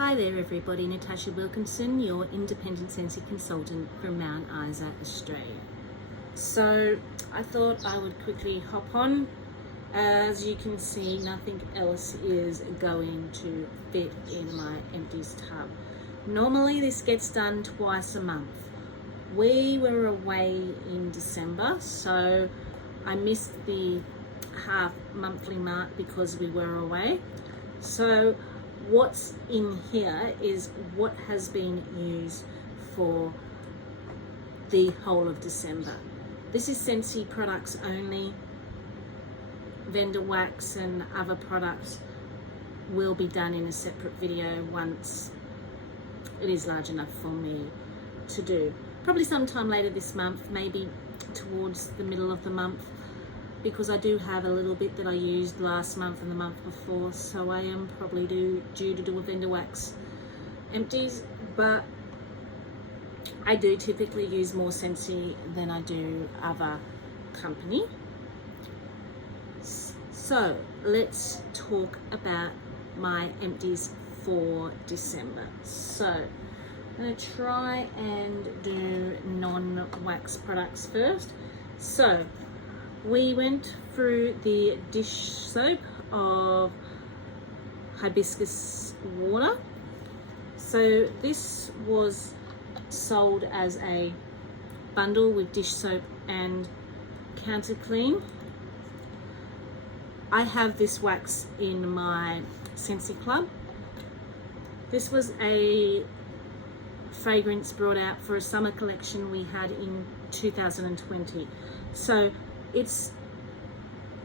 Hi there everybody, Natasha Wilkinson, your independent Scentsy consultant from Mount Isa, Australia. So I thought I would quickly hop on. As you can see, nothing else is going to fit in my Empties tub. Normally this gets done twice a month. We were away in December, so I missed the half monthly mark because we were away. So what's in here is what has been used for the whole of December. This is Scentsy products only. Vendor wax and other products will be done in a separate video once it is large enough for me to do. Probably sometime later this month, maybe towards the middle of the month, because I do have a little bit that I used last month and the month before, so I am probably due to do a vendor wax empties, but I do typically use more Scentsy than I do other company. So let's talk about my empties for December. So I'm going to try and do non-wax products first. So we went through the dish soap of hibiscus water. So this was sold as a bundle with dish soap and counter clean. I have this wax in my Scentsy Club. This was a fragrance brought out for a summer collection we had in 2020. So it's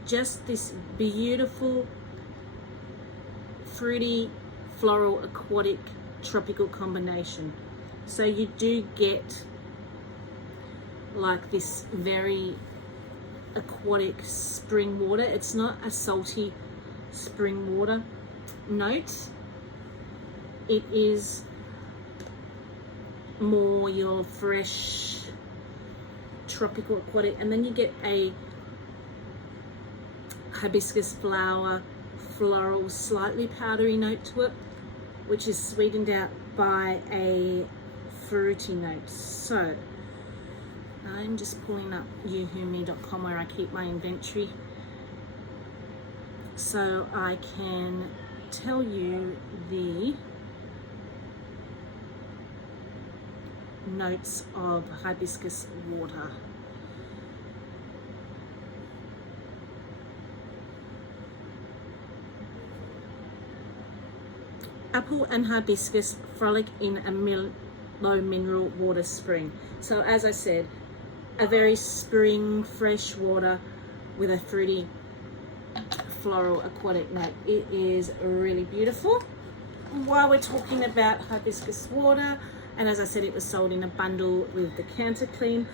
just this beautiful, fruity, floral, aquatic, tropical combination. So you do get like this very aquatic spring water. It's not a salty spring water note. It is more your fresh tropical aquatic, and then you get a hibiscus flower floral slightly powdery note to it, which is sweetened out by a fruity note. So I'm just pulling up youwhome.com where I keep my inventory so I can tell you the notes of hibiscus water. Apple and hibiscus frolic in a low mineral water spring. So as I said, a very spring fresh water with a fruity floral aquatic note. It is really beautiful. While we're talking about hibiscus water, and as I said, it was sold in a bundle with the counter clean,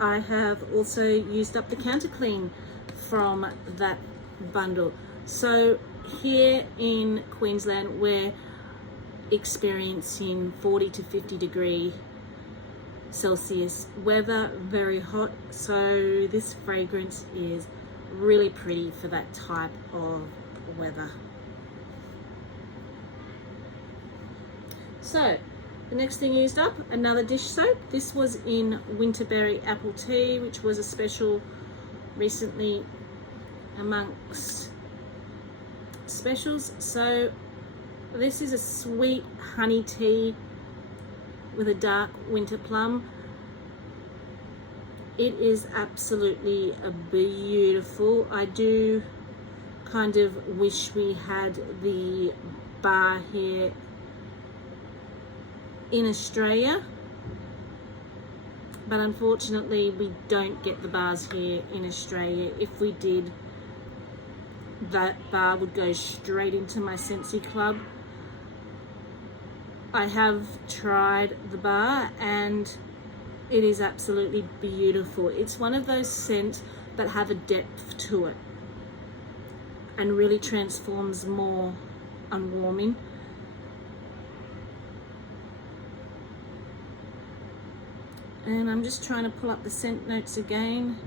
I have also used up the counter clean from that bundle. So here in Queensland, we're experiencing 40 to 50 degree Celsius weather, very hot. So this fragrance is really pretty for that type of weather. So the next thing used up, another dish soap. This was in Winterberry Apple Tea, which was a special recently amongst specials. So this is a sweet honey tea with a dark winter plum. It is absolutely beautiful. I do kind of wish we had the bar here in Australia, but unfortunately we don't get the bars here in Australia. If we did, that bar would go straight into my Scentsy Club. I have tried the bar and it is absolutely beautiful. It's one of those scents that have a depth to it and really transforms more unwarming. And I'm just trying to pull up the scent notes again.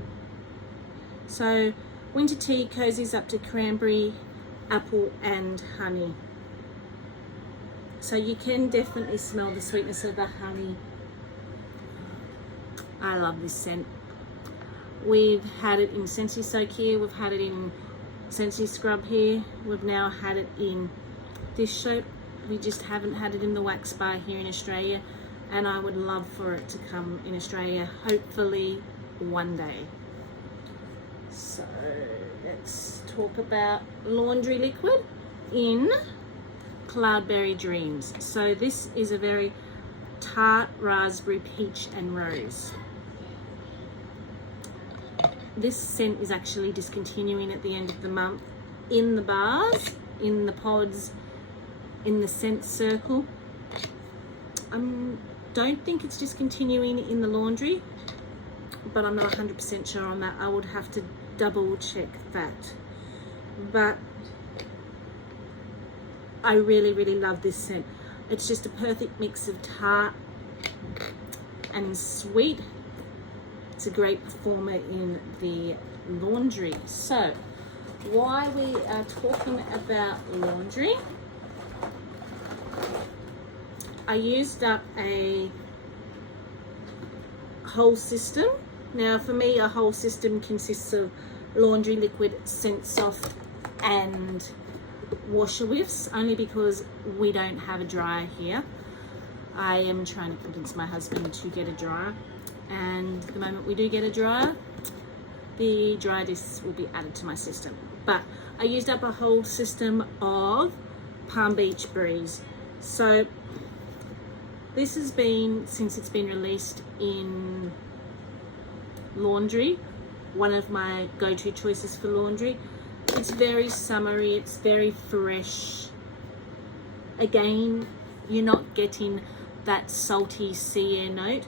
So winter tea cozies up to cranberry, apple and honey. So you can definitely smell the sweetness of the honey. I love this scent. We've had it in Scentsy Soak here, we've had it in Scentsy Scrub here, we've now had it in this soap. We just haven't had it in the wax bar here in Australia, and I would love for it to come in Australia, hopefully one day. So let's talk about laundry liquid in Cloudberry Dreams. So this is a very tart raspberry, peach and rose. This scent is actually discontinuing at the end of the month in the bars, in the pods, in the scent circle. I don't think it's discontinuing in the laundry, but I'm not 100% sure on that. I would have to double check that. But I really, really love this scent. It's just a perfect mix of tart and sweet. It's a great performer in the laundry. So, while we are talking about laundry, I used up a whole system. Now, for me, a whole system consists of laundry liquid, scent soft, and washer whiffs, only because we don't have a dryer here. I am trying to convince my husband to get a dryer, and the moment we do get a dryer, the dry discs will be added to my system. But I used up a whole system of Palm Beach Breeze. So this has been, since it's been released in laundry, one of my go-to choices for laundry. It's very summery, it's very fresh. Again, you're not getting that salty sea air note.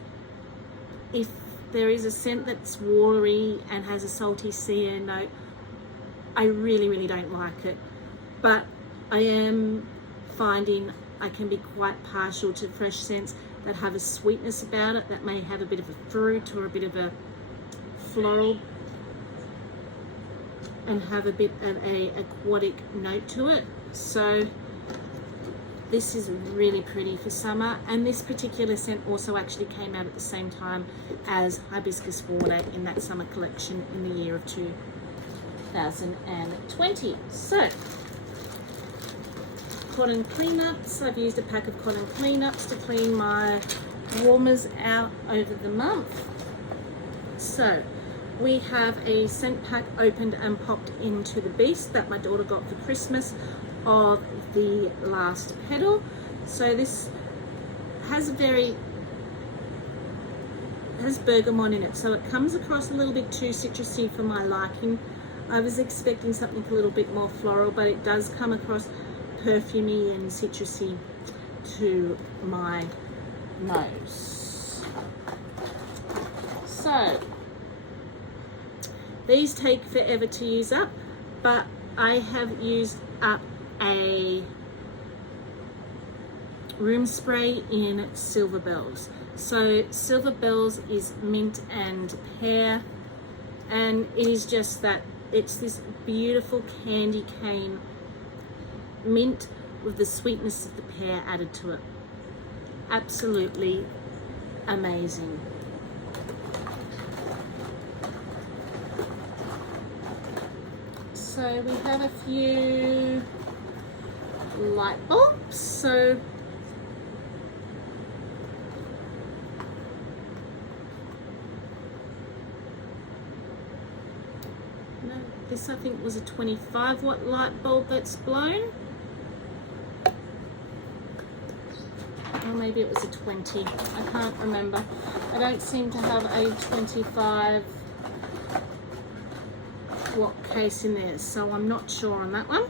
If there is a scent that's watery and has a salty sea air note, I really, really don't like it. But I am finding I can be quite partial to fresh scents that have a sweetness about it, that may have a bit of a fruit or a bit of a floral, and have a bit of a aquatic note to it. So this is really pretty for summer, and this particular scent also actually came out at the same time as Hibiscus Water in that summer collection in the year of 2020. So cotton cleanups. I've used a pack of cotton cleanups to clean my warmers out over the month. So we have a scent pack opened and popped into the Beast that my daughter got for Christmas of the Last Petal. So this has bergamot in it, so it comes across a little bit too citrusy for my liking. I was expecting something a little bit more floral, but it does come across perfumey and citrusy to my nose. So these take forever to use up, but I have used up a room spray in Silver Bells. So Silver Bells is mint and pear, and it is just that, it's this beautiful candy cane mint with the sweetness of the pear added to it. Absolutely amazing. So we have a few light bulbs. So this I think was a 25 watt light bulb that's blown. Or maybe it was a 20. I can't remember. I don't seem to have a 25 watt case in there, so I'm not sure on that one.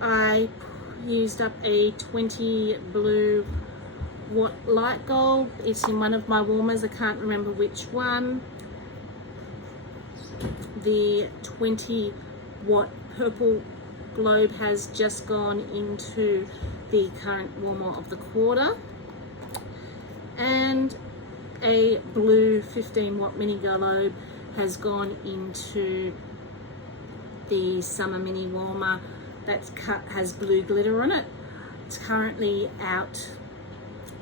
I used up a 20 blue watt light bulb. It's in one of my warmers. I can't remember which one. The 20 watt purple globe has just gone into the current warmer of the quarter, and a blue 15 watt mini globe has gone into the summer mini warmer has blue glitter on it. It's currently out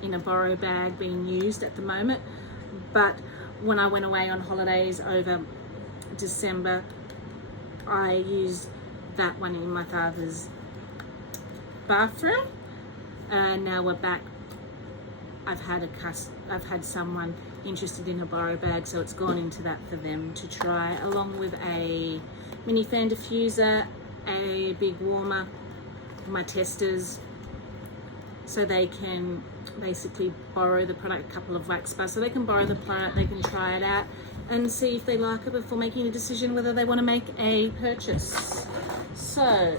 in a borrow bag being used at the moment, but when I went away on holidays over December, I used that one in my father's bathroom, and now we're back. I've had someone interested in a borrow bag, so it's gone into that for them to try, along with a mini fan diffuser, a big warmer, my testers, so they can basically borrow the product, a couple of wax bars, so they can borrow the product, they can try it out and see if they like it before making a decision whether they want to make a purchase. So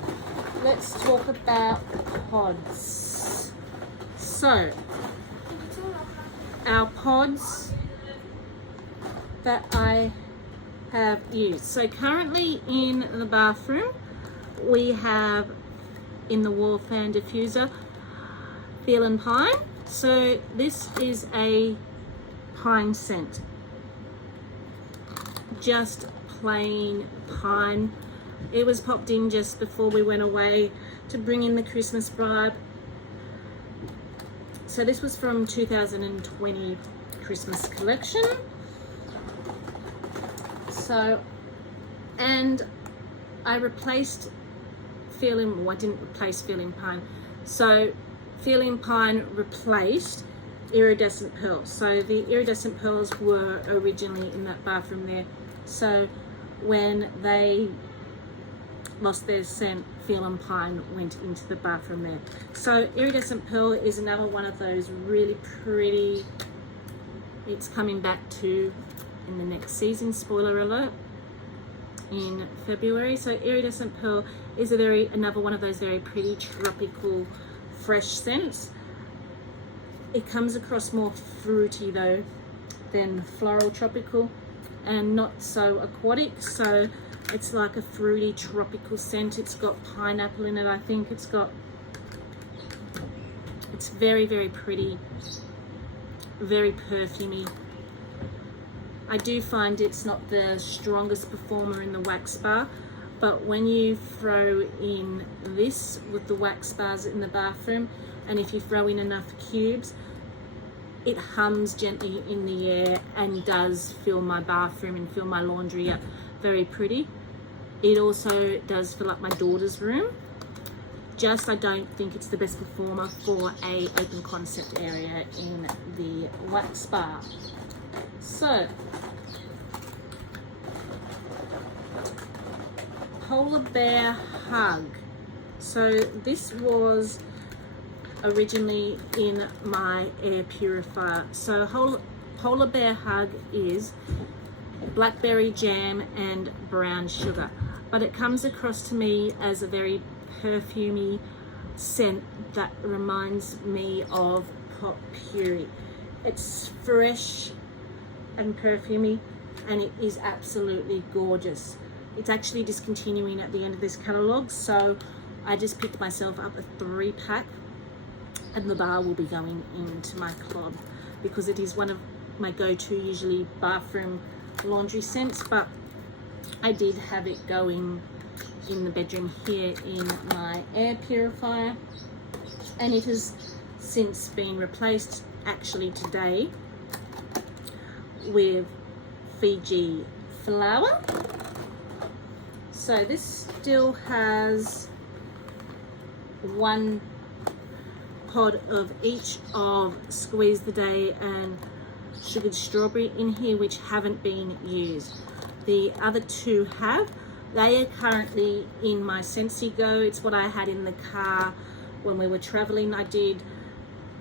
let's talk about pods. So our pods that I have used. So currently in the bathroom, we have in the wall fan diffuser, Feeling Pine. So this is a pine scent, just plain pine. It was popped in just before we went away to bring in the Christmas vibe. So this was from 2020 Christmas collection. So, and I replaced I didn't replace Feeling Pine. So Feeling Pine replaced Iridescent Pearl. So the Iridescent Pearls were originally in that bathroom there. So when they lost their scent, Feeling Pine went into the bathroom there. So Iridescent Pearl is another one of those really pretty, it's coming back to in the next season, spoiler alert, in February. So Iridescent Pearl is another one of those very pretty tropical fresh scents. It comes across more fruity though than floral tropical, and not so aquatic. So it's like a fruity tropical scent. It's got pineapple in it, I think. It's very, very pretty, very perfumey. I do find it's not the strongest performer in the wax bar, but when you throw in this with the wax bars in the bathroom, and if you throw in enough cubes, it hums gently in the air and does fill my bathroom and fill my laundry up very pretty. It also does fill up my daughter's room. Just I don't think it's the best performer for a open concept area in the wax bar. So Polar Bear Hug. So this was originally in my air purifier. So Polar Bear Hug is blackberry jam and brown sugar, but it comes across to me as a very perfumey scent that reminds me of pot puree. It's fresh and perfumey, and it is absolutely gorgeous. It's actually discontinuing at the end of this catalogue, so I just picked myself up a 3-pack, and the bar will be going into my club because it is one of my go-to usually bathroom laundry scents, but I did have it going in the bedroom here in my air purifier, and it has since been replaced actually today with Fiji Flower. So this still has one pod of each of Squeeze the Day and Sugared Strawberry in here, which haven't been used. The other two have. They are currently in my Scentsy Go. It's what I had in the car when we were traveling. I did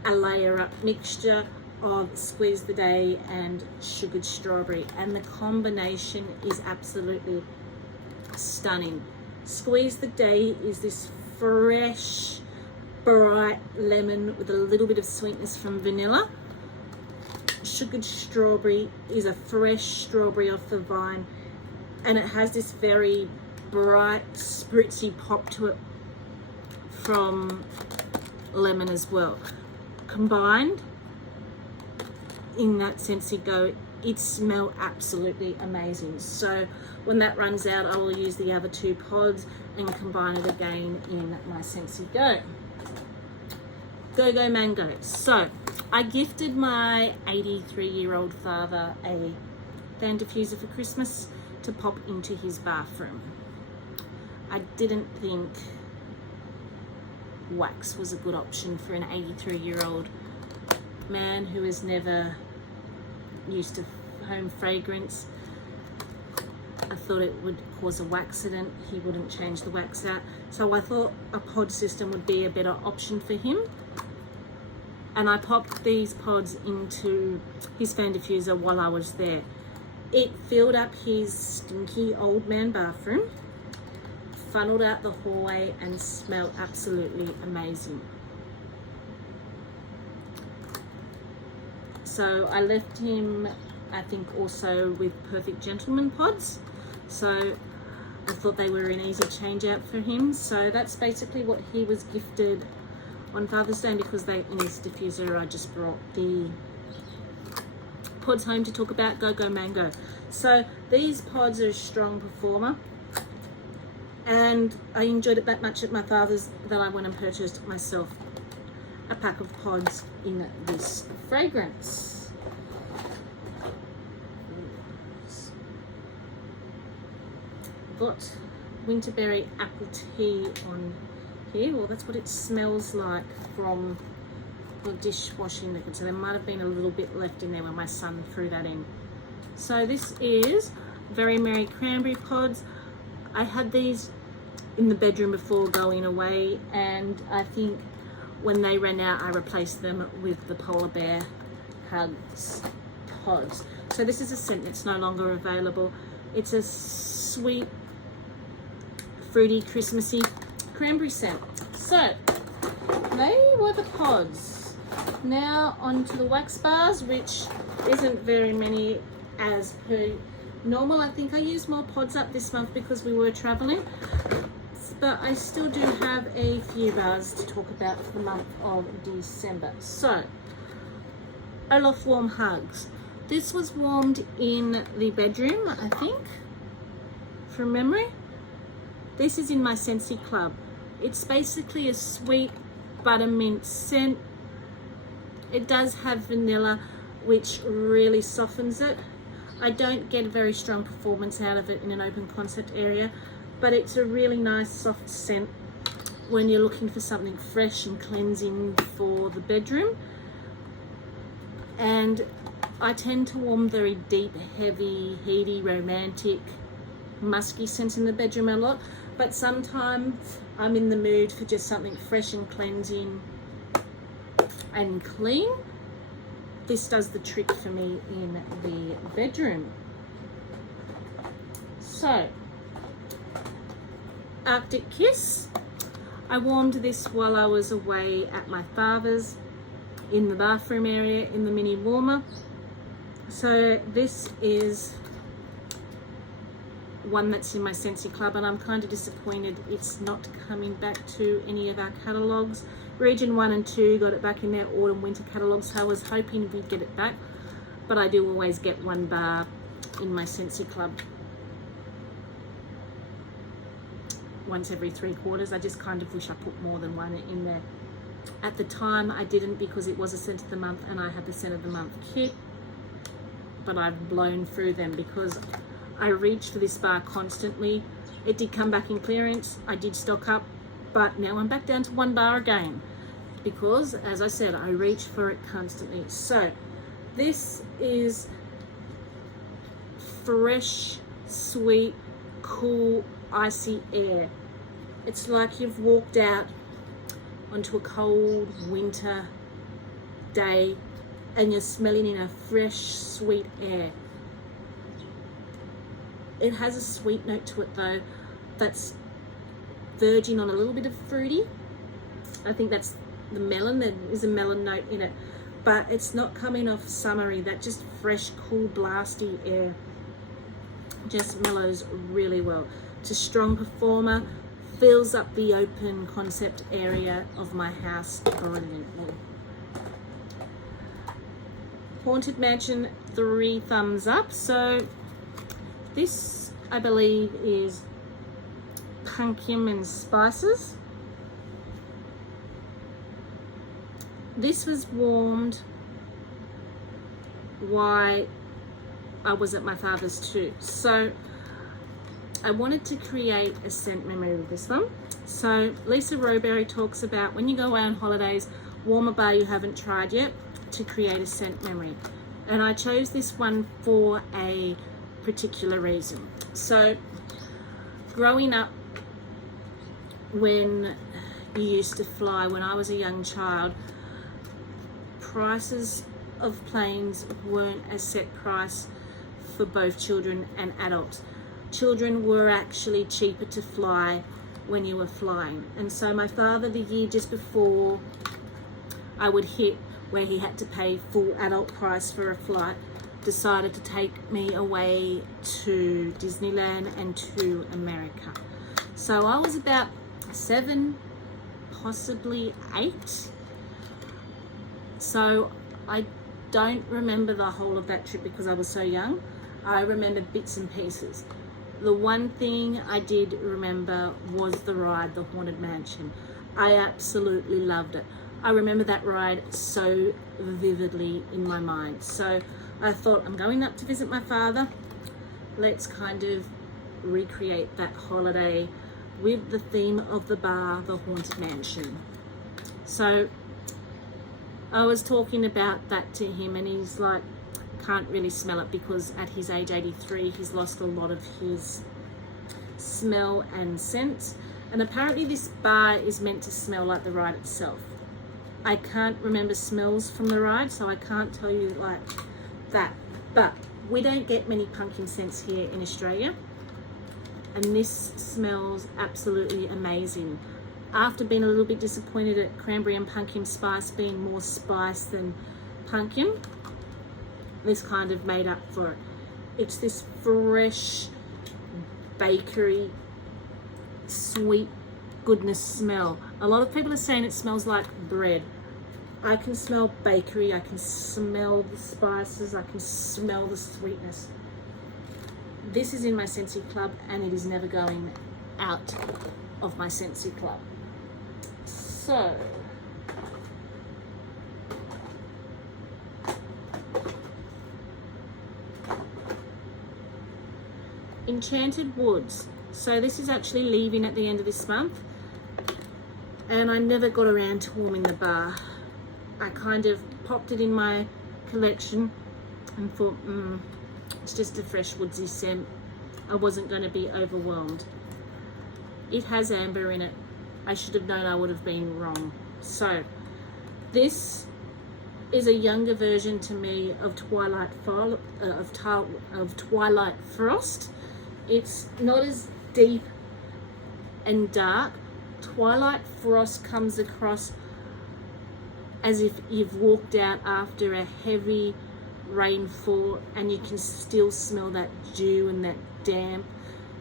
a layer up mixture of Squeeze the Day and Sugared Strawberry, and the combination is absolutely stunning. Squeeze the Day is this fresh, bright lemon with a little bit of sweetness from vanilla. Sugared Strawberry is a fresh strawberry off the vine, and it has this very bright, spritzy pop to it from lemon as well. Combined in that Scentsy Go, it smells absolutely amazing. So when that runs out, I will use the other two pods and combine it again in my Scentsy Go. Go Mango. So I gifted my 83-year-old father a fan diffuser for Christmas to pop into his bathroom. I didn't think wax was a good option for an 83-year-old man who has never used a home fragrance. I thought it would cause a waxident. He wouldn't change the wax out. So I thought a pod system would be a better option for him. And I popped these pods into his fan diffuser while I was there. It filled up his stinky old man bathroom, funneled out the hallway, and smelled absolutely amazing. So I left him, I think, also with Perfect Gentleman pods. So I thought they were an easy change out for him. So that's basically what he was gifted on Father's Day. Because they, in his diffuser, I just brought the pods home to talk about Go Mango. So these pods are a strong performer, and I enjoyed it that much at my father's that I went and purchased myself a pack of pods in this fragrance. Got Winterberry Apple Tea on here. Well, that's what it smells like from the dishwashing liquid. So there might have been a little bit left in there when my son threw that in. So this is Very Merry Cranberry pods. I had these in the bedroom before going away, and I think when they ran out I replaced them with the Polar Bear Hugs pods. So this is a scent that's no longer available. It's a sweet, fruity, Christmassy cranberry scent. So they were the pods. Now onto the wax bars, which isn't very many as per normal. I think I used more pods up this month because we were traveling, but I still do have a few bars to talk about for the month of December. So Olaf Warm Hugs. This was warmed in the bedroom, I think, from memory. This is in my Scentsy Club. It's basically a sweet buttermint scent. It does have vanilla, which really softens it. I don't get a very strong performance out of it in an open concept area, but it's a really nice soft scent when you're looking for something fresh and cleansing for the bedroom. And I tend to warm very deep, heavy, heady, romantic, musky scents in the bedroom a lot, but sometimes I'm in the mood for just something fresh and cleansing and clean. This does the trick for me in the bedroom. So Arctic Kiss. I warmed this while I was away at my father's in the bathroom area in the mini warmer. So this is one that's in my Scentsy Club, and I'm kind of disappointed it's not coming back to any of our catalogues. Region 1 and 2 got it back in their autumn winter catalogues, so I was hoping we'd get it back, but I do always get one bar in my Scentsy Club once every 3 quarters. I just kind of wish I put more than one in there. At the time I didn't, because it was a scent of the month and I had the scent of the month kit, but I've blown through them because I reached for this bar constantly. It did come back in clearance, I did stock up, but now I'm back down to 1 bar again because, as I said, I reach for it constantly. So this is fresh, sweet, cool, icy air. It's like you've walked out onto a cold winter day and you're smelling in a fresh, sweet air. It has a sweet note to it though, that's verging on a little bit of fruity. I think that's the melon. There is a melon note in it, but it's not coming off summery. That just fresh, cool, blasty air just mellows really well. It's a strong performer, fills up the open concept area of my house brilliantly. Haunted Mansion, 3 thumbs up. So this, I believe, is pumpkin and spices. This was warmed while I was at my father's too. So I wanted to create a scent memory with this one. So Lisa Rowberry talks about when you go away on holidays, warm a bar you haven't tried yet to create a scent memory. And I chose this one for a particular reason. So growing up, when you used to fly, when I was a young child, prices of planes weren't a set price for both children and adults. Children were actually cheaper to fly when you were flying. And so my father, the year just before I would hit where he had to pay full adult price for a flight, decided to take me away to Disneyland and to America. So I was about 7, possibly 8. So I don't remember the whole of that trip because I was so young. I remember bits and pieces. The one thing I did remember was the ride, the Haunted Mansion. I absolutely loved it. I remember that ride so vividly in my mind. So I thought, I'm going up to visit my father. Let's kind of recreate that holiday with the theme of the bar, the Haunted Mansion. So I was talking about that to him and he's like, can't really smell it because at his age 83 he's lost a lot of his smell and scent, and apparently this bar is meant to smell like the ride itself. I can't remember smells from the ride, so I can't tell you like that, but we don't get many pumpkin scents here in Australia and this smells absolutely amazing. After being a little bit disappointed at cranberry and pumpkin spice being more spice than pumpkin, this kind of made up for it. It's this fresh bakery sweet goodness smell. A lot of people are saying it smells like bread. I can smell bakery, I can smell the spices, I can smell the sweetness. This is in my Scentsy club and it is never going out of my Scentsy club. So Enchanted Woods. So this is actually leaving at the end of this month and I never got around to warming the bar. I kind of popped it in my collection and thought, it's just a fresh woodsy scent. I wasn't going to be overwhelmed. It has amber in it. I should have known I would have been wrong. So this is a younger version to me of Twilight Frost. It's not as deep and dark. Twilight Frost comes across as if you've walked out after a heavy rainfall and you can still smell that dew and that damp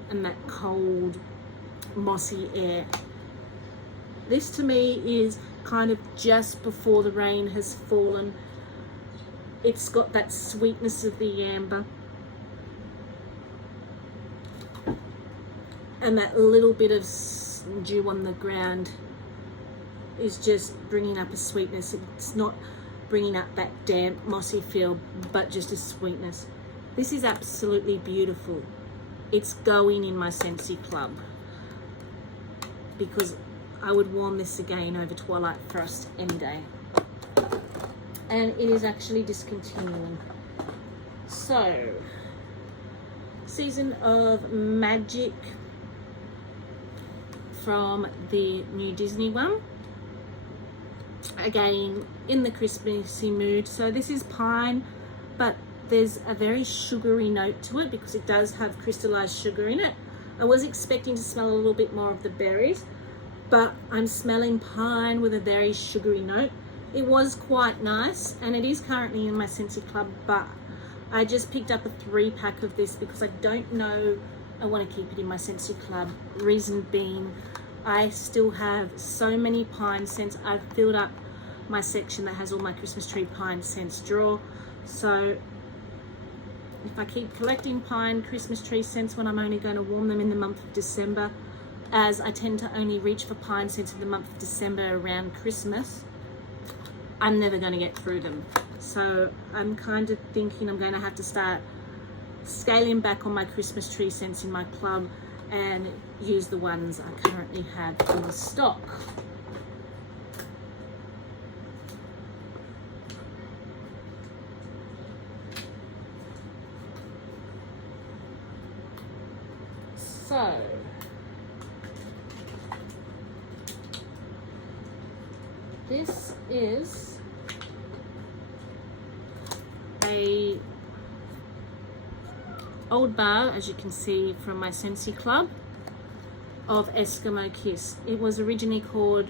and that cold mossy air. This to me is kind of just before the rain has fallen. It's got that sweetness of the amber and that little bit of dew on the ground is just bringing up a sweetness. It's not bringing up that damp mossy feel, but just a sweetness. This is absolutely beautiful. It's going in my Scentsy club because I would warm this again over Twilight Frost any day. And it is actually discontinuing. So, Season of Magic from the new Disney one. Again, in the Christmassy mood. So this is pine, but there's a very sugary note to it because it does have crystallized sugar in it. I was expecting to smell a little bit more of the berries, but I'm smelling pine with a very sugary note. It was quite nice and it is currently in my Scentsy club, but I just picked up a 3-pack of this because I don't know I want to keep it in my Scentsy club. Reason being, I still have so many pine scents. I've filled up my section that has all my Christmas tree pine scents drawer. So if I keep collecting pine Christmas tree scents when I'm only going to warm them in the month of December, as I tend to only reach for pine scents in the month of December around Christmas, I'm never going to get through them. So I'm kind of thinking I'm going to have to start scaling back on my Christmas tree scents in my club and use the ones I currently have in stock. So this is a old bar, as you can see from my Scentsy club, of Eskimo Kiss. It was originally called,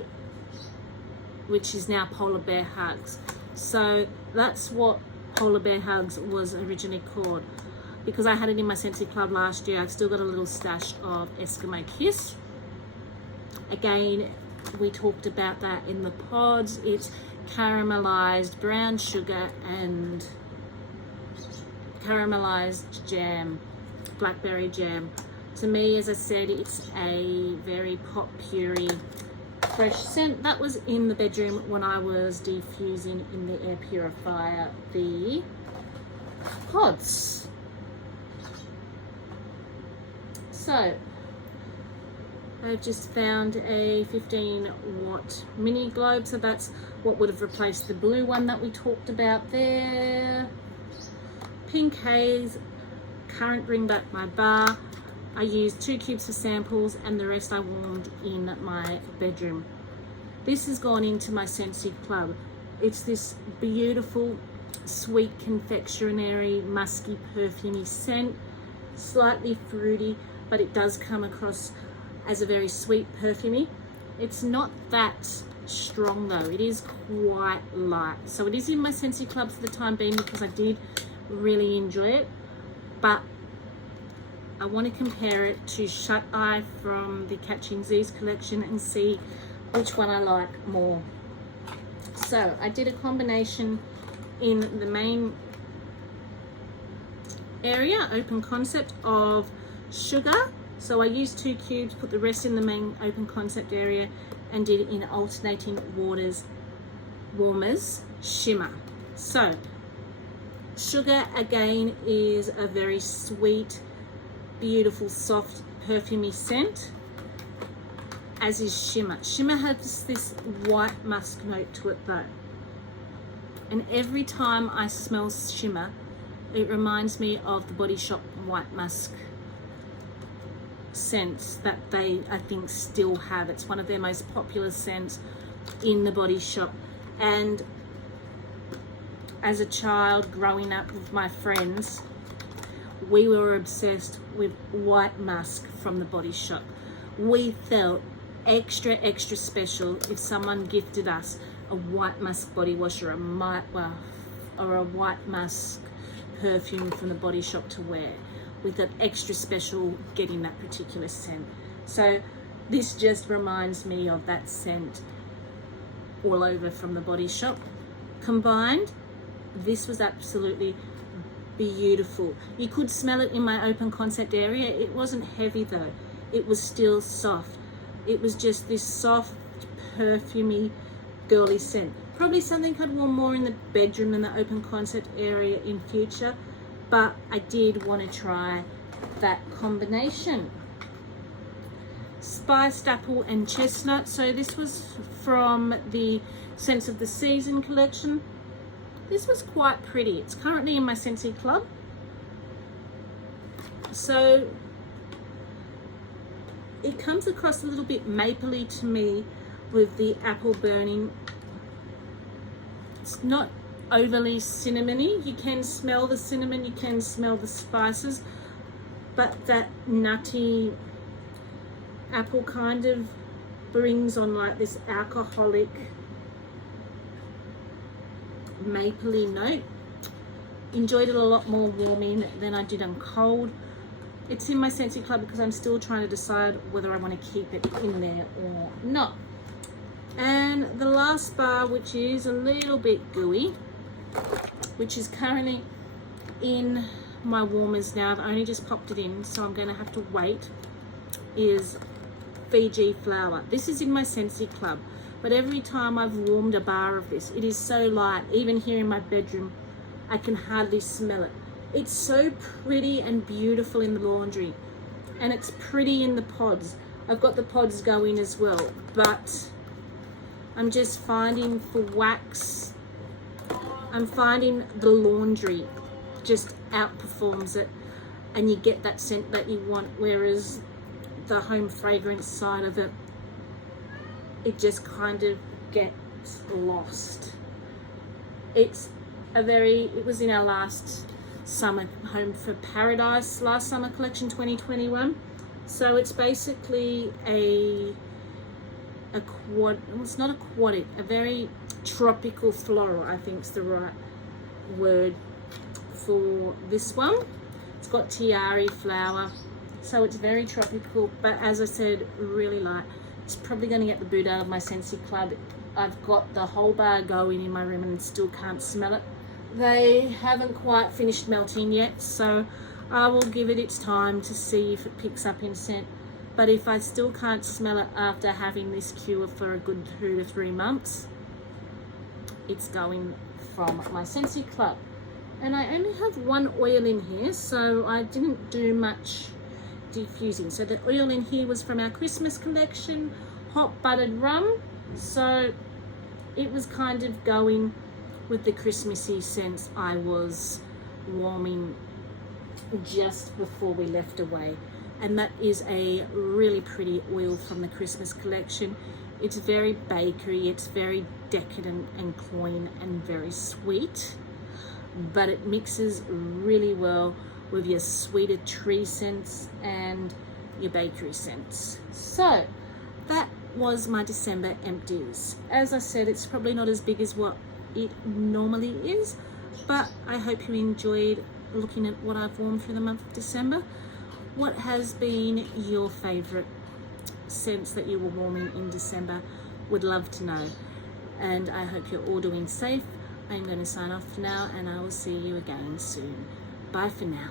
which is now Polar Bear Hugs. So that's what Polar Bear Hugs was originally called. Because I had it in my Scentsy club last year, I've still got a little stash of Eskimo Kiss. Again, we talked about that in the pods. It's caramelized brown sugar and caramelized jam, blackberry jam. To me, as I said, it's a very pot puree fresh scent. That was in the bedroom when I was diffusing in the air purifier the pods. So I've just found a 15-watt mini globe, so that's what would have replaced the blue one that we talked about there. Pink Haze, current bring back my bar. I used 2 cubes for samples and the rest I warmed in my bedroom. This has gone into my Scentsy club. It's this beautiful, sweet, confectionery, musky, perfumey scent, slightly fruity, but it does come across as a very sweet perfumey. It's not that strong though, it is quite light. So it is in my Scentsy club for the time being because I did really enjoy it, but I want to compare it to Shut Eye from the Catching Z's collection and see which one I like more. So I did a combination in the main area, open concept, of sugar. So I used 2 cubes, put the rest in the main open concept area and did it in alternating warmers, Shimmer. So sugar again is a very sweet, beautiful, soft, perfumey scent, as is Shimmer. Shimmer has this white musk note to it though. And every time I smell Shimmer, it reminds me of the Body Shop white musk scents that they, I think, still have. It's one of their most popular scents in the Body Shop. And as a child growing up with my friends, we were obsessed with white musk from the Body Shop. We felt extra special if someone gifted us a white musk body wash or a white musk perfume from the Body Shop to wear. We felt extra special getting that particular scent. So this just reminds me of that scent all over from the Body Shop. Combined, this was absolutely beautiful. You could smell it in my open concept area. It wasn't heavy though. It was still soft. It was just this soft, perfumey, girly scent. Probably something I'd want more in the bedroom than the open concept area in future, but I did want to try that combination. Spiced apple and chestnut. So this was from the Scents of the Season collection. This was quite pretty. It's currently in my Scentsy club. So it comes across a little bit mapley to me with the apple burning. It's not overly cinnamony. You can smell the cinnamon, you can smell the spices, but that nutty apple kind of brings on like this alcoholic mapley note. Enjoyed it a lot more warming than I did on cold. It's in my Scentsy club because I'm still trying to decide whether I want to keep it in there or not. And the last bar, which is a little bit gooey, which is currently in my warmers now. I've only just popped it in, so I'm going to have to wait, is Fiji Flower. This is in my Scentsy club, but every time I've warmed a bar of this, it is so light. Even here in my bedroom, I can hardly smell it. It's so pretty and beautiful in the laundry, and it's pretty in the pods. I've got the pods going as well, but I'm just finding for wax, I'm finding the laundry just outperforms it, and you get that scent that you want, whereas the home fragrance side of it, it just kind of gets lost. It was in our last summer Home for Paradise, last summer collection 2021. So it's basically it's not aquatic, a very tropical floral, I think is the right word for this one. It's got tiare flower, so it's very tropical, but as I said, really light. It's probably going to get the boot out of my Scentsy club. I've got the whole bar going in my room and still can't smell it. They haven't quite finished melting yet, so I will give it its time to see if it picks up in scent. But if I still can't smell it after having this cure for a good 2 to 3 months, it's going from my Scentsy club. And I only have one oil in here, so I didn't do much diffusing. So the oil in here was from our Christmas collection, hot buttered rum. So it was kind of going with the Christmassy scents I was warming just before we left away. And that is a really pretty oil from the Christmas collection. It's very bakery, it's very decadent and cloying and very sweet, but it mixes really well with your sweeter tree scents and your bakery scents. So that was my December empties. As I said, it's probably not as big as what it normally is, but I hope you enjoyed looking at what I've warmed through the month of December. What has been your favorite scents that you were warming in December? Would love to know. And I hope you're all doing safe. I'm going to sign off for now, and I will see you again soon. Bye for now.